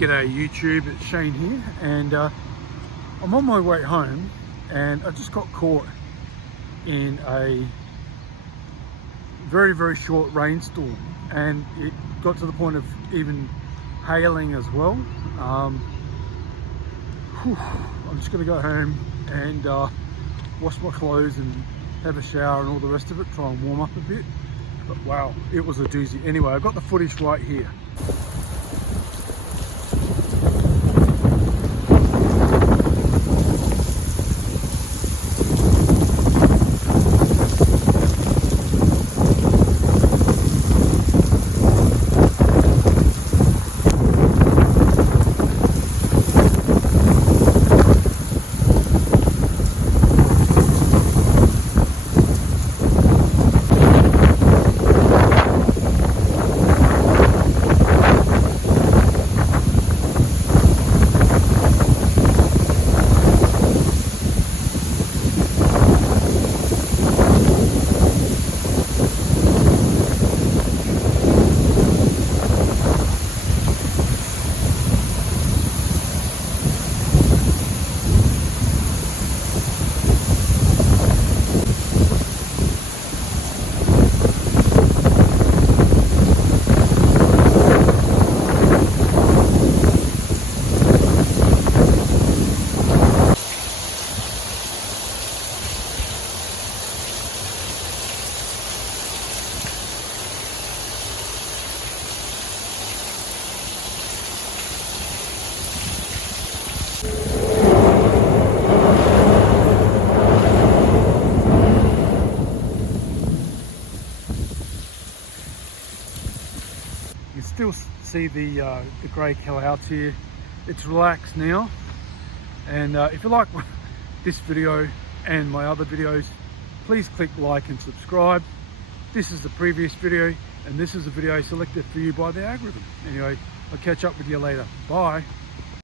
G'day YouTube, it's Shane here, and I'm on my way home and I just got caught in a very short rainstorm, and it got to the point of even hailing as well. I'm just going to go home and wash my clothes and have a shower and all the rest of it, try and warm up a bit. But wow, it was a doozy. Anyway, I've got the footage right here. You can still see the grey clouds here. It's relaxed now, and if you like this video and my other videos, please click like and subscribe. This is the previous video, and this is a video selected for you by the algorithm. Anyway, I'll catch up with you later. Bye.